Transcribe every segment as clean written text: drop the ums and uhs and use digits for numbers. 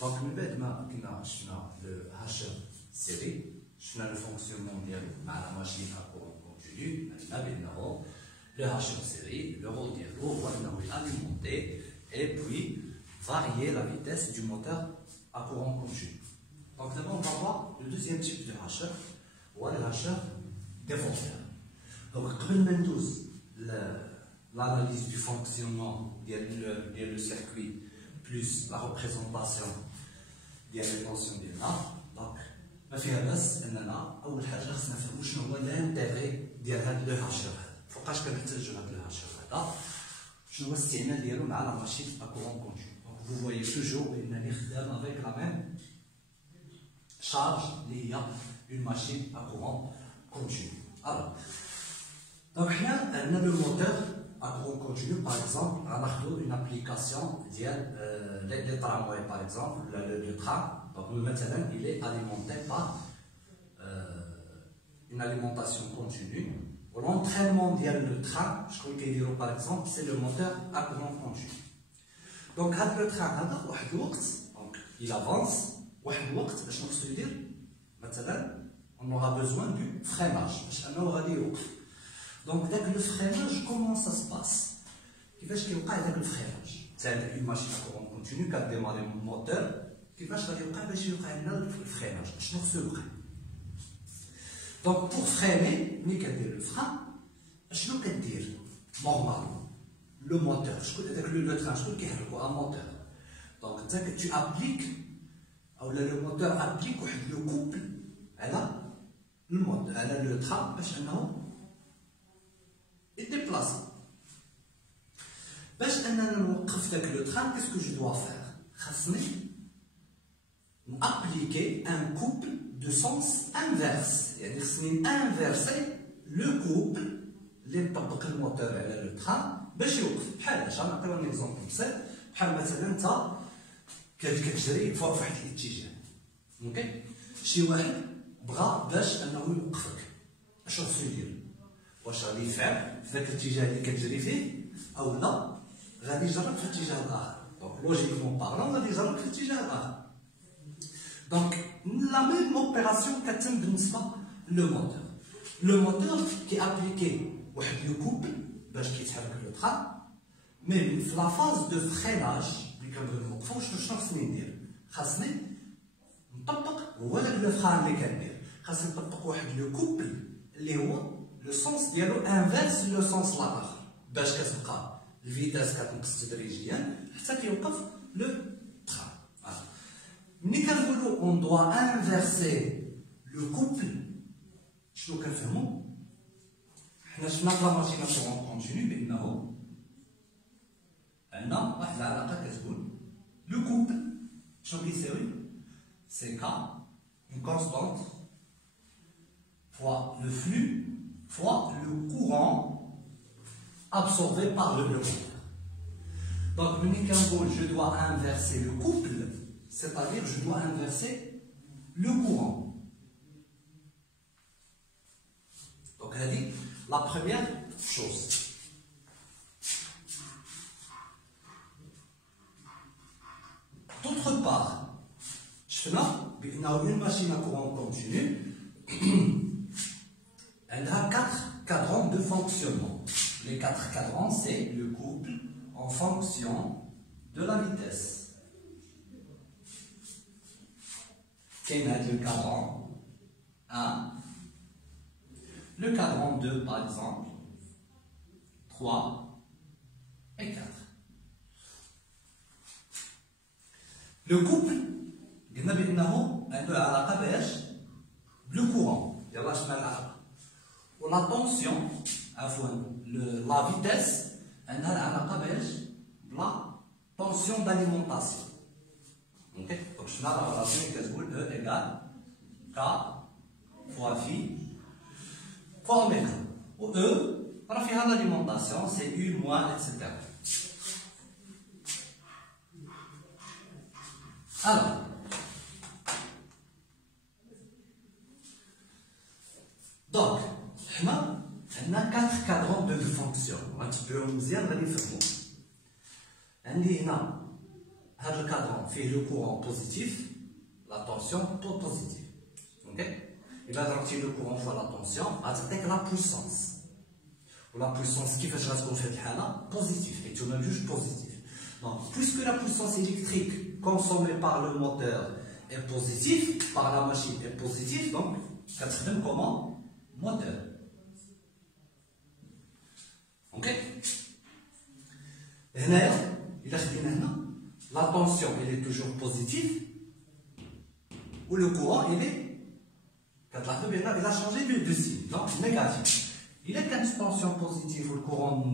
Donc, nous avons le hasher série, le fonctionnement de la machine à courant continu, le hasher série, le rôle de l'eau, alimenter et puis varier la vitesse du moteur à courant continu. Donc, d'abord, on va voir le deuxième type de hasher, ou le hasher dévolteur. Donc, l'analyse du fonctionnement du circuit plus la représentation ديال لي طونسيون ديالنا دونك ما فيها بس اننا اول حاجه خصنا نفهموا شنو هو لانتيغي ديال هذا لو هاشر هذا فوقاش كنحتاجو هذا لو هاشر هذا شنو هو الاستعمال ديالو مع لا ماشين ا كورون كونتينيو دونك فو فوايي توجور بانني خدام افيك لا ميم شارج اللي هي اون ماشين ا كورون كونتينيو الوغ دونك حنا عندنا لو موتور à courant continu, par exemple, on a une application les tramways, par exemple, le train. Donc, maintenant, il est alimenté par une alimentation continue. L'entraînement du train, je crois qu'il dit par exemple, c'est le moteur à courant continu. Donc, le train, il avance. On aura besoin du freinage. Donc, dès que le freinage, comment ça se passe? كيفاش كيوقع داك الفريناج؟ عندك اون ماشين كورون كونتينيو كديماري من الموتور كيفاش غادي يوقع باش يوقع لنا الفريناج؟ شنو خصو يوقع؟ دونك بور فريني ملي كدير الفران شنو كدير؟ نورمالمون لو موتور شكون هذاك لو تران شكون كيحركو؟ ان موتور دونك انت تو ابليك او لو موتور ابليك واحد لو كوبل على الموتور على لو تران باش انه déplacé. باش اننا نوقف داك لو تران كيسكو جو دوا فير خاصني نابليكي ان كوبل دو سونس انفيرس يعني خاصني انفيرسي لو كوبل اللي مطبق الموتور على لو تران باش يوقف بحال اش نعطيو ان اكزومبل بسيط بحال مثلا انت كتجري في واحد الاتجاه اوكي شي واحد بغا باش انه يوقفك اش خصو يدير واش غادي يفعل في ذاك الاتجاه اللي كتجري فيه او لا غادي يجرب في الاتجاه الاخر دونك لوجيكمون بارلون غادي يجرب في الاتجاه الاخر دونك لا ميم اوبيراسيون كتم بالنسبه لو موتور كي ابليكي واحد لو كوبل باش كيتحرك لو تران مي في لا فاز دو فريناج ملي كنبغيو نوقفو شنو خصني ندير خاصني نطبق هو داك لو فران اللي كندير خاصني نطبق واحد لو كوبل اللي هو لو سونس ديالو انفيرس لو سونس الاخر باش كتبقى الفيتاس كتنقص تدريجيا حتى كيوقف لو تران ملي كنقولو اون دوا انفيرسي لو كوبل شنو كنفهمو حنا شفنا في لا ماشين كورون كونتينيو بانه عندنا واحد العلاقه كتقول لو كوبل شنو كيساوي سي كا اون كونستانت fois le flux fois le courant absorbé par le moteur. Donc, je dois inverser le couple, c'est-à-dire je dois inverser le courant. Donc, elle dit la première chose. D'autre part, je fais là, une machine à courant continu. Elle a 4 cadrans de fonctionnement. Les 4 cadrans, c'est le couple en fonction de la vitesse. Quel est le cadran 1, le cadran 2 par exemple, 3 et 4. Le couple, قلنا بأنه عنده علاقة باش le courant. يلا شنو العلاقة؟ ولا طونسيون عفوا لا فيتيس عندها العلاقه باش بلا طونسيون داليمونطاسيون اوكي دونك شفنا لا ريلاسيون اللي كتقول او ايكال كا فوا في فوا اوميغا و او راه فيها لاليمونطاسيون سي يو موان اكسيتيرا الوغ دونك حنا عندنا 4 كادرون دو فونكسيون غنتبعو مزيان غادي نفهمو عندي هنا هذا الكادرون فيه لو كورون بوزيتيف لا طونسيون بوزيتيف اوكي الا ضربتي لو كورون فوا لا طونسيون غتعطيك لا بويسونس ولا بويسونس كيفاش غتكون في هذه الحاله بوزيتيف حيت هما بجوج بوزيتيف دونك بويسكو لا بويسونس الكتريك كونسومي بار لو موتور est positif par la machine est positif donc كتخدم comment moteur ok هنايا إلا خدينا هنا la tension elle est toujours positive ou le courant il est كتلاحظوا بأن il a changé de signe donc négatif إلا كانت tension positive و courant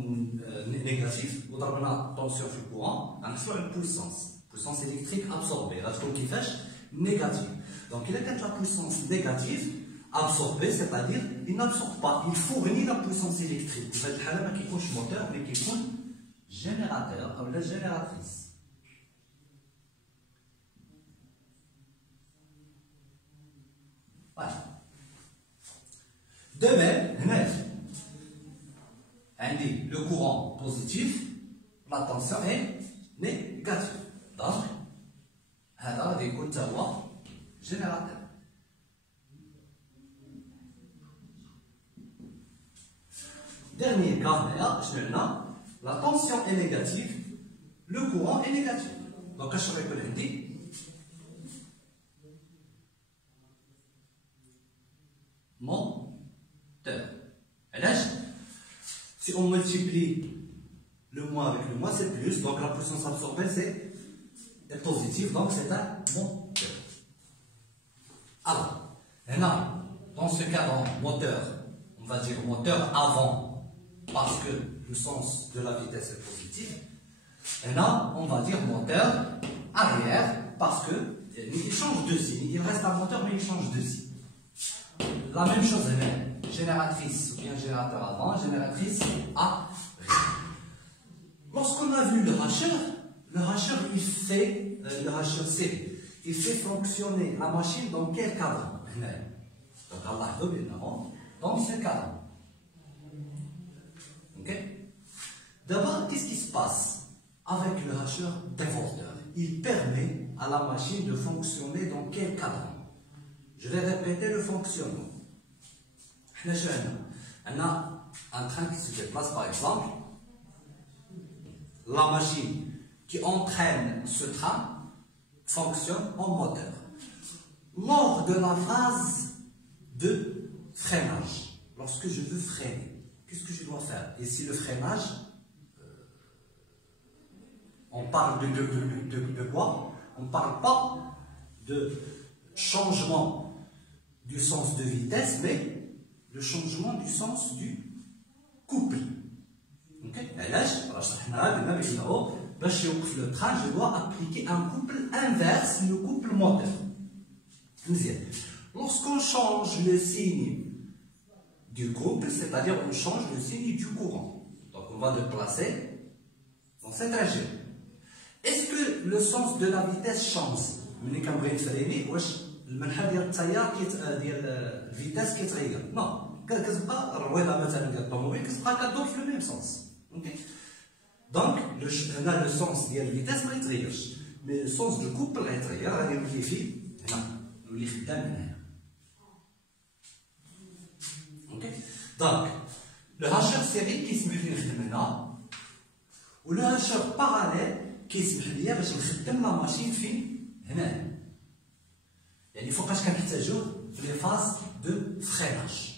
négatif وضربنا tension في الcourant غنحصلوا على puissance électrique absorbée غتكون كيفاش négative donc il a la puissance négative absorbée c'est-à-dire il n'absorbe pas il fournit la puissance électrique في هذه الحالة ما كيكونش moteur mais كيكون générateur ou la génératrice voilà de même le courant positif la tension est négative donc هذا غادي يكون حتى هو جينيراتور dernier cas هنايا شنو عندنا la tension est négative le courant est négatif donc اش غيكون عندي moteur علاش si on multiplie le moins avec le moins c'est plus donc la puissance absorbée c'est est positif, donc c'est un moteur. Alors, maintenant, dans ce cas, moteur, on va dire moteur avant, parce que le sens de la vitesse est positif. Et là, on va dire moteur arrière, parce que il change de signe. Il reste un moteur, mais il change de signe. La même chose, génératrice, ou bien générateur avant, génératrice arrière. Lorsqu'on a vu le hacheur, le hacheur, il fait, le hacheur C, il fait fonctionner la machine dans quel cadre? Donc, Allah dans ce cadre. Ok? D'abord, qu'est-ce qui se passe avec le hacheur dévorteur? Il permet à la machine de fonctionner dans quel cadre? Je vais répéter le fonctionnement. On a un train qui se déplace, par exemple, la machine qui entraîne ce train fonctionne en moteur. Lors de la phase de freinage, lorsque je veux freiner, qu'est-ce que je dois faire? Ici, le freinage, on parle de quoi? On ne parle pas de changement du sens de vitesse, mais le changement du sens du couple. Ok? Le train, je dois appliquer un couple inverse, le couple moteur. Lorsqu'on change le signe du couple, c'est-à-dire on change le signe du courant. Donc on va le placer dans cette région. Est-ce que le sens de la vitesse change? ملي كنبغي نفريني واش المنحى ديال التيار ديال الفيتاس كيتغير؟ نو كتبقى الرويضه مثلا ديال الطوموبيل كتبقى كدور في لو ميم سونس. اوكي دونك هنا لو سونس ديال الفيتاس ما يتغيرش مي لو سونس دو كوبل غيتغير غادي نولي فيه هنا نولي خدام من هنا. اوكي دونك لو هاشور سيري كيسمح لي نخدم هنا ولو هاشور باراليل كيسمح لي باش نخدم لا ماشين فين هنا. يعني فوقاش كنحتاجوه في لي فاز دو فريناج.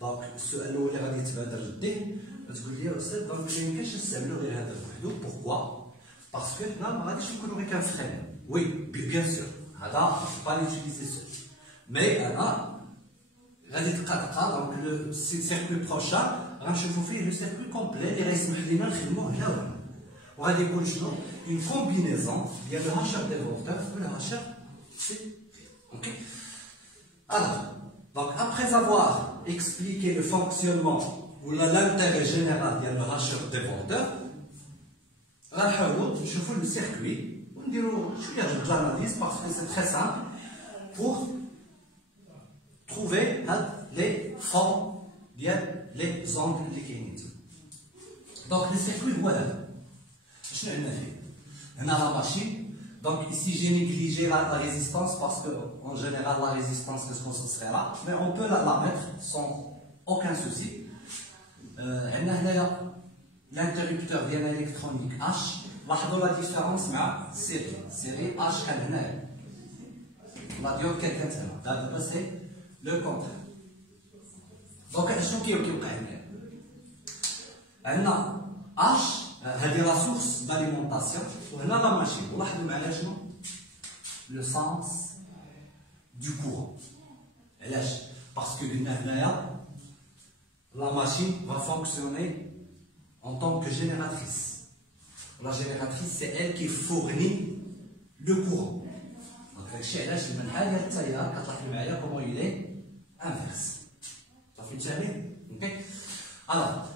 دونك السؤال الاول اللي غادي يتبادر للذهن تقول لي استاذ دونك ما يمكنش نستعملو غير هذا بوحدو بوركوا؟ باسكو هنا ما غاديش نكونو غير كنفرينو. وي بيان سور هذا با ليوتيليزي سول مي انا غادي تلقى دونك لو سيركوي بروشان غنشوفو فيه لو سيركوي كومبلي اللي غيسمح لينا نخدموه هنا وهنا. وغادي يكون شنو؟ اون كومبينيزون ديال لو هاشر ديفورتور و لو هاشر سي. Ok. Alors, donc après avoir expliqué le fonctionnement ou l'intérêt général de le hacheur dévorteur, on va le circuit, on va de l'analyse parce que c'est très simple pour trouver les formes, les angles qui sont. Donc le circuit, voilà. On a la machine. Donc ici j'ai négligé la résistance parce que en général la résistance ce serait là, mais on peut la mettre sans aucun souci. L'interrupteur vient électronique H. لاحظوا la différence مع série H كان هنا. La diode كانت هنا. دابا c'est le contraire. دونك شنو كيوقع هنا؟ عندنا H هذه لا سورس d'alimentation وهنا لا ماشين. ولاحظوا معايا شنو؟ le sens du courant. علاش؟ parce que قلنا هنايا la machine va fonctionner en tant que génératrice. La génératrice, c'est elle qui fournit le courant. Donc, comment il est inverse. Ça fait jamais. Ok? Alors,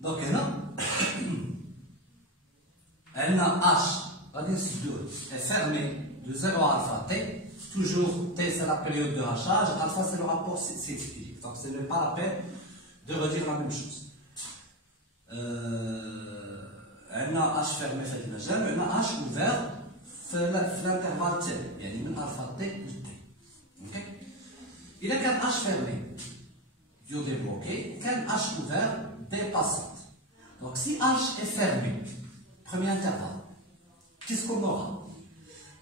donc, là, H, est fermé de 0 à alpha t. Toujours t, c'est la période de hachage. Alpha, c'est le rapport cyclique. Donc, ce n'est pas la peine de redire la même chose. On a H fermé في المجال وعندنا H ouvert في l'intervalle T يعني من alpha T ل T. Ok? إذا كان H fermé diode est bloqué, كان H ouvert dépassante. Donc si H est fermé, premier intervalle, qu'est-ce qu'on aura?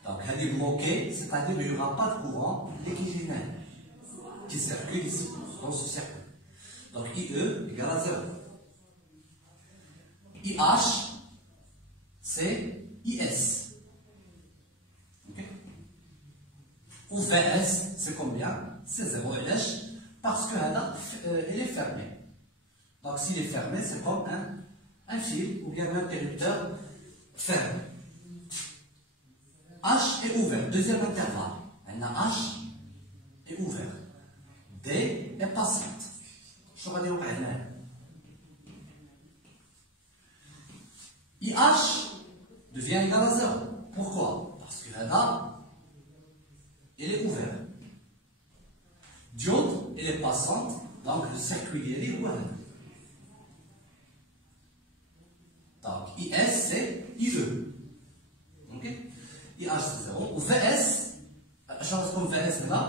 Donc elle est bloquée, c'est-à-dire qu'il n'y aura pas de courant équilibré qui circule ici, dans ce circuit. Donc IE égale à 0. IH c'est IS. Okay. Ou VS, c'est combien? C'est 0 LH, parce que elle est fermée. Donc s'il est fermé, c'est comme un fil ou bien un interrupteur fermé. H est ouvert, deuxième intervalle. H est ouvert. D est passante. Je vais dire IH devient égal à 0. Pourquoi? Parce que là, elle est ouverte. Diode, elle est passante, donc le circuit est ouvert. Donc IS c'est IE. Ok? IH c'est 0. Ou VS, chose comme VS là,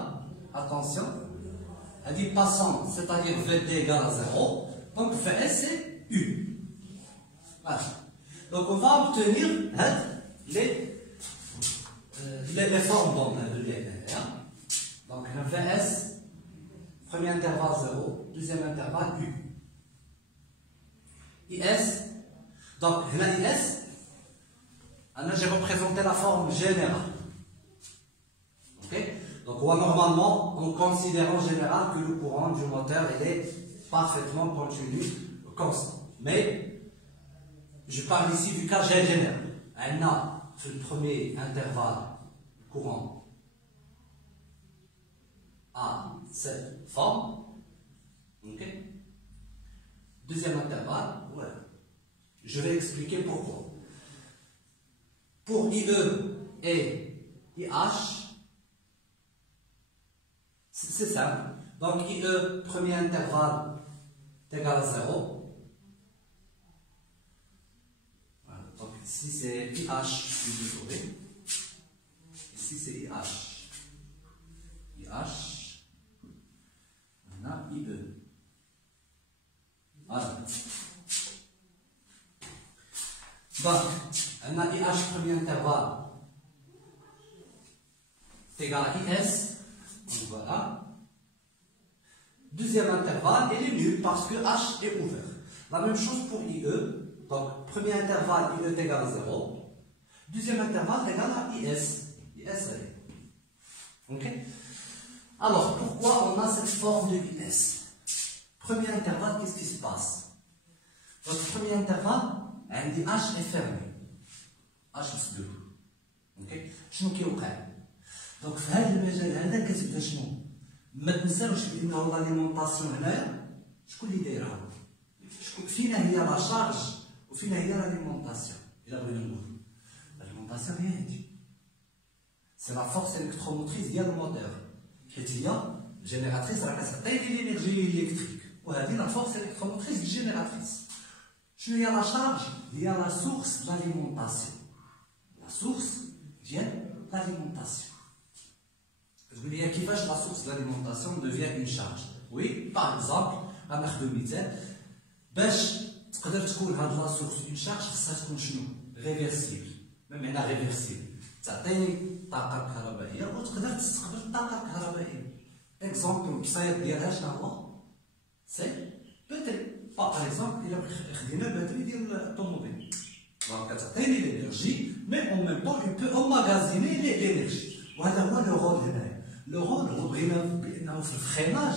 attention, elle dit passante, c'est-à-dire VD égale à 0. Donc VS c'est U. Voilà. Donc on va obtenir les formes de l'INR. Donc un VS, premier intervalle 0, deuxième intervalle U. IS, donc là IS, j'ai représenté la forme générale. Okay? Donc normalement, on considère en général que le courant du moteur est parfaitement continu, constant. Mais je parle ici du cas général. On a sur le premier intervalle courant à cette forme. Okay. Deuxième intervalle, voilà. Je vais expliquer pourquoi. Pour IE et IH, c'est simple. Donc IE, premier intervalle, est égal à 0. Ici c'est IH, je suis désolé. Ici c'est IH. IH. On a IE. Voilà. Donc, on a IH premier intervalle. C'est égal à IS. Donc voilà. Deuxième intervalle, il est nul parce que H est ouvert. La même chose pour IE. Donc, premier intervalle, IE est égal à 0. Deuxième intervalle est égal à IS. IS, ok? Alors, pourquoi on a cette forme de IS? Premier intervalle, qu'est-ce qui se passe? Votre premier intervalle, un dit H est fermé. H est 2. Ok? شنو كيوقع؟ دونك في هذا المجال هذا كتبدا شنو؟ ما تنساوش بأنه لاليمونطاسيون هنايا شكون اللي دايرها؟ فينا هي لا شارج وفينا هي لاليمونطاسيون. إلا بغينا نقولو لاليمونطاسيون هي هادي. سي لا فورس إلكتروموتريس ديال الموتور. حيت هي جينيراتريس راه كتعطي لينيرجي إلكتريك وهذه لا فورس إلكتروموتريس ديال جينيراتريس. شنو هي لا شارج؟ هي لا سورس داليمونطاسيون. source de l'alimentation. Vous voyez qui la source de l'alimentation devient une charge. Oui, par exemple, à Mardomité, باش تقدر تكون هاد لا سورس اون شارج خصها تكون شنو؟ ريفيرسيبل. ما معنى ريفيرسيبل؟ تعطيني طاقة كهربائية وتقدر تستقبل الطاقة الكهربائية. اكزومبل بسيط ديالها شنو هو؟ سي باتري. باغ اكزومبل إلا خدينا باتري ديال الطوموبيل. دونك كتعطيني لينيرجي مي اون ميم طون يو بو اماغازيني لينيرجي. وهذا هو لو رول هنايا. لو رول هو بغينا بأنه في الفريناج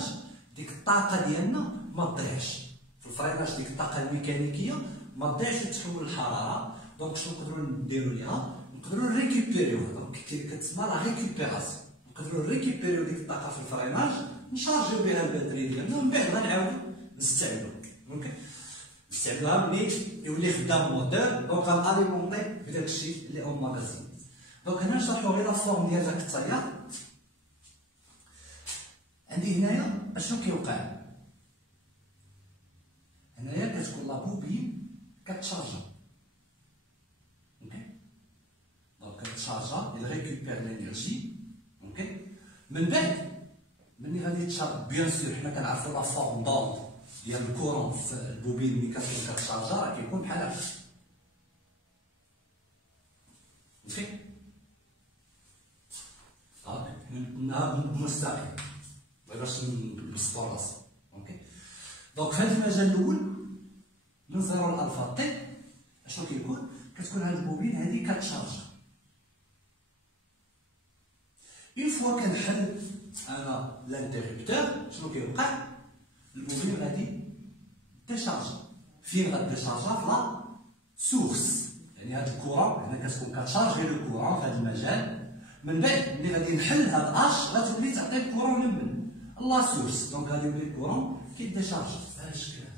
ديك الطاقة ديالنا ما تضيعش. في الفريناج ديك الطاقة الميكانيكية ما تضيعش وتحول للحرارة. دونك شنو نقدروا نديرو ليها؟ نقدروا نريكوبيريوها. دونك كتسمى لا ريكوبيراسيون. نقدروا نريكوبيريو ديك الطاقة في الفريناج نشارجيو بها الباتري ديالنا ومن بعد غنعاودو نستعملوها. اوكي نستعملوها ملي يولي خدام موتور. دونك غناليمونطي بداك الشيء اللي اون ماغازين. دونك هنا نشرحو غير لا فورم ديال داك التيار. عندي هنايا اشنو كيوقع؟ هنايا كتكون لا بوبين كتشارجا. اوكي دونك كتشارجا il récupère l'énergie. اوكي من بعد ملي غادي تشارج بيان سور حنا كنعرفو لا فورم دوند ديال الكورون في البوبين ملي كتكون كتشارجا راه كيكون بحال هكا. اوكي دونك مستقيم باش نبسطو راسنا. اوكي دونك في هذا المجال الاول من 0 ل الفا تي اشنو كيكون؟ كتكون هاد البوبين هادي كتشارجا. اون فوا كنحل انا لانتيريبتور شنو كيوقع؟ البوبين غادي ديشارجا. فين غاديشارجا؟ في لا سورس. يعني هاد الكورون هنا كتكون كتشارجي لو كورون في هاد المجال. من بعد ملي غادي نحل هاد اش غتولي تعطي الكورون من لا سورس. دونك غادي يولي الكورون كيديشارجي بهذا الشكل هذا.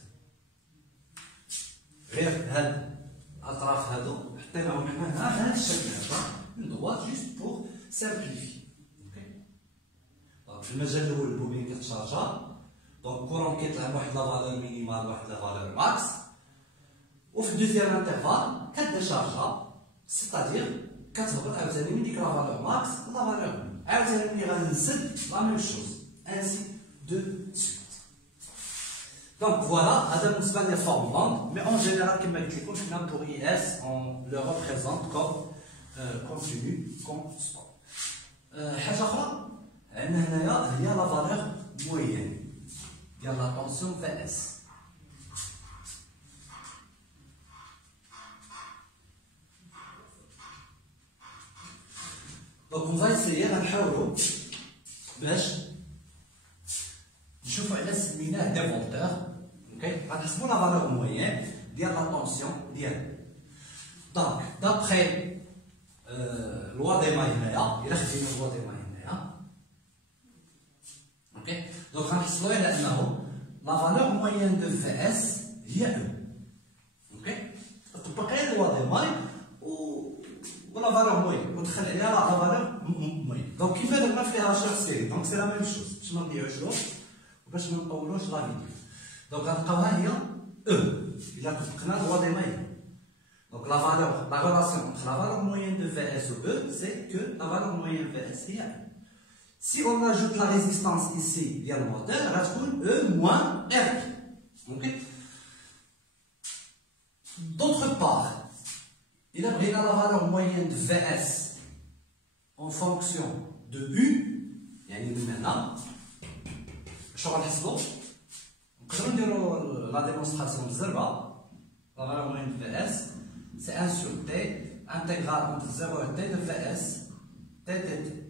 غير هاد الاطراف هادو حطيناهم هنا بهذا الشكل هذا من دوات جوست بوغ سامبليفي. اوكي دونك في المجال الاول البوبين كتشارجا. دونك الكورون كيطلع بواحد لا فالور مينيمال واحد لا فالور ماكس. وفي الدوزيام انترفال كديشارجا سيتادير كتهبط عاوتاني من ديك لا فالور ماكس لا فالور عاوتاني ملي غنزد لا ميم شوز ainsi de suite. Donc voilà, هذا بالنسبة لي فورم دوند. مي اون جينيرال كما قلت لكم حنا بوغ اي اس اون لو ريبريزونت كوم كونتينيو كونستون. حاجة أخرى عندنا هنايا هي لا فالور موين ديال لا طونسيون في اس. دونك اون فا اسيي غنحاولو باش نشوفو علاش سميناه ديفولتور. اوكي غنحسبو لا فالور موين ديال لا طونسيون ديالنا. دونك دابخي لوا دي ماي هنايا الا خدينا لوا دي ماي هنايا. اوكي دونك غنحسبو على انه لا فالور موين دو في اس هي او. اوكي طبق غير لوا دي ماي ولا فالور موين ودخل عليها لا فالور موين. دونك كيف درنا في لي راشيغ سيري دونك سي لا ميم شوز باش ما نضيعوش الوقت وباش ما نطولوش لا فيديو. دونك غنلقاوها هي او الا طبقنا لوا دي ماي. دونك لا فالور لا ريلاسيون انتر لا فالور موين دو في اس و او سي كو لا فالور موين في اس هي او. Si on ajoute la résistance ici ديال الموتور غتكون او موان ار. اوكي d'autre part il a pris la valeur moyenne de Vs en fonction de U. يعني من هنا شنو غنحسبو؟ نقدرو نديرو لا ديمونستراسيون بالزربه. لا valeur moyenne de Vs c'est 1 sur T intégrale entre 0 et T de Vs T T T.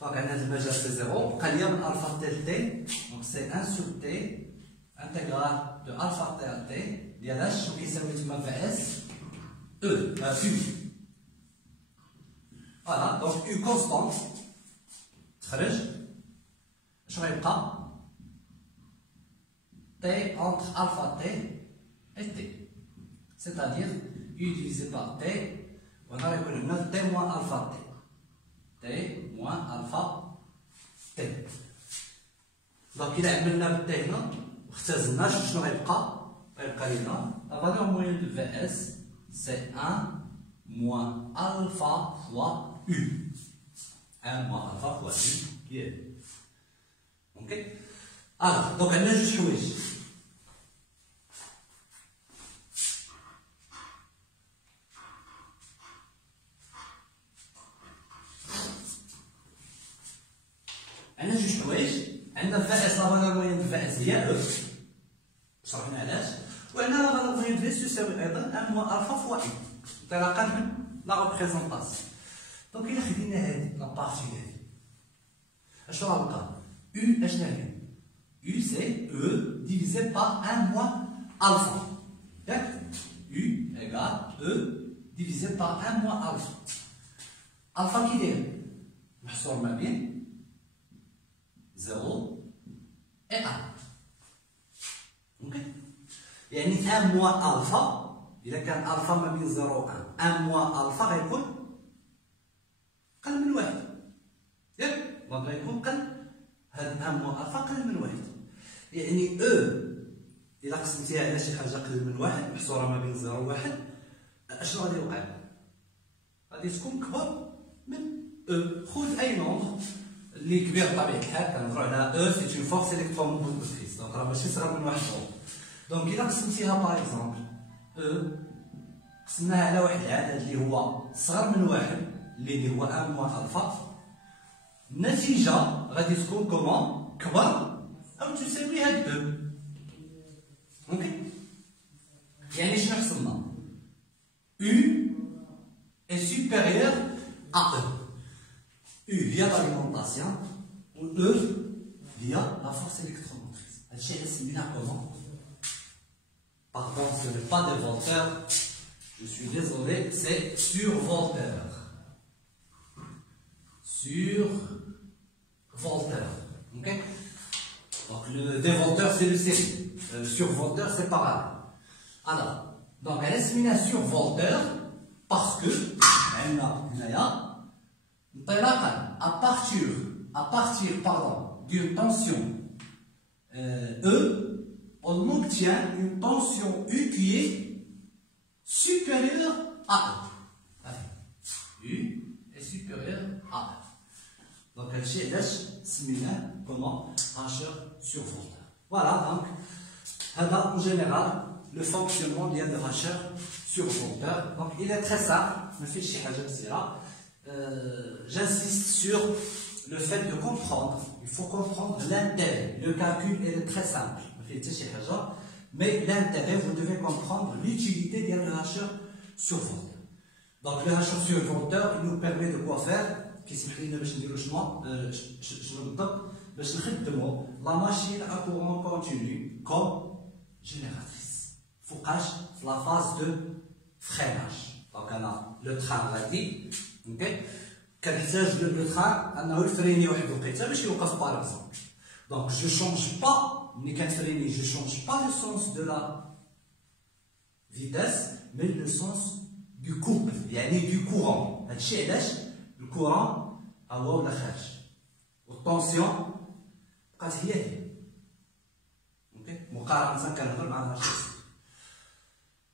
دونك عندنا هاد المجال سي 0 بقى ليا من الفا تي ل تي. دونك سي 1 sur T intégrale de alpha T à T ديال اش كيساوي تما Vs E, U. Voilà, donc U constante. تخرج شنو غيبقى؟ T entre alpha T et T. C'est-à-dire U divisé par T, on a récolté 9 T moins alpha T. T moins alpha T. Donc il a عملنا بالتي هنا واختزلنا شنو غيبقى؟ غيبقى لينا la valeur moyenne de Vs c'est 1 moins alpha fois U. 1 moins alpha fois U qui est. Ok. Alors, donc, on a juste joué. On a juste joué. On a fait la valeur moyenne de فائز هي E. شرحنا علاش. وهنا la valeur moyenne de V تساوي أيضا 1 moins alpha fois U. انطلاقا من لا ريبريزونطاسيون. دونك إلا خدينا هذه لا بارتي هذه. اشنو غنلقى؟ U اشنو هي؟ U c'est E divisé par 1 moins alpha. U égale E divisé par 1 moins alpha. Alpha qui est محصور ما بين 0 et 1. Ok. يعني 1 moins alpha إذا كان alpha ما بين 0 و 1. 1 moins alpha غيكون قل من 1. ياك؟ دونك غيكون قل هاد 1 moins alpha قل من 1. يعني E إلا قسمتيها على شي حاجة قل من 1 محصورة ما بين 0 و 1 أشنو غادي يوقع؟ غادي تكون كبر من E. خذ أي نومبر اللي كبير بطبيعة الحال كنهضرو على E سي اون فورس إلكتروموتريس دونك راه ماشي صغر من 1 فولت. دونك إلا قسمتيها باغ إكزومبل E قسمناها على واحد العدد اللي هو صغر من 1 اللي هو 1 موان ألفا النتيجة غادي تكون كومون كبر أو تساوي هاد E. ممكن؟ يعني شنو حصلنا؟ U est supérieur à E. U via l'alimentation ou E via la force électromotrice. C'est comment? Pardon, ce n'est pas des volteurs. Je suis désolé, c'est survolteur. Survolteur. Ok? Donc le dévolteur c'est le série. Le survolteur c'est pareil. Alors, donc elle est mis à survolteur parce que à partir d'une tension E, on obtient une tension U qui est supérieure à E. U est supérieure à E. Donc, c'est comment H survolteur. Voilà, donc, en général, le fonctionnement de H survolteur. Donc, il est très simple. J'insiste sur le fait de comprendre. Il faut comprendre l'intérêt. Le calcul est très simple. Mais l'intérêt, vous devez comprendre l'utilité de l'hacheur survolteur. Donc le hacheur survolteur, il nous permet de quoi faire? La machine à courant continu comme génératrice. Focage, la phase de freinage. Donc on a le train radis. كنحتاج لو تران انه يفريني واحد الوقيته باش يوقف باغ اكزومبل. دونك جو شونج با ملي كنفريني جو شونج با لو سونس دو لا فيتاس مي لو سونس دو كوبل يعني دو كورون. هادشي علاش الكورون هو ولا خارج والطونسيون بقات هي اوكي مقارنه كنهضر مع الهاشيس.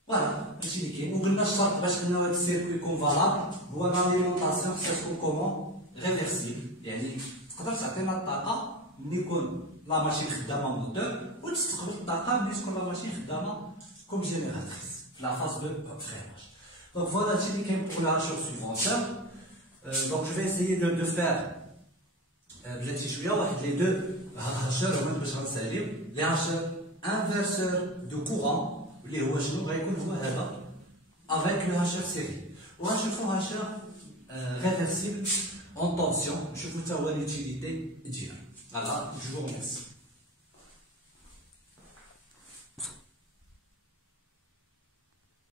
فوالا هادشي اللي كاين. وقلنا الشرط باش انه هاد السيركوي يكون فالابل هو لاليمونطاسيون خصها تكون كومون ريفيرسيبل. يعني تقدر تعطينا الطاقه ملي يكون لا ماشين خدامه موتور وتستقبل الطاقه ملي تكون لا ماشين خدامه كوم جينيراتريس في لا فاز دو فريناج. دونك فوالا هادشي اللي كاين بور لا هاشور سوفونتور. دونك جو في اسيي دو فير بلاتي شويه واحد لي دو هاشور هما باش غنساليو لي هاشور انفيرسور دو كورون اللي هو شنو غيكون هو هذا avec le hacheur série. وغنشوفو hacheur réversible en tension. نشوفو تا هو l'utilité ديالو. Voilà, je vous remercie.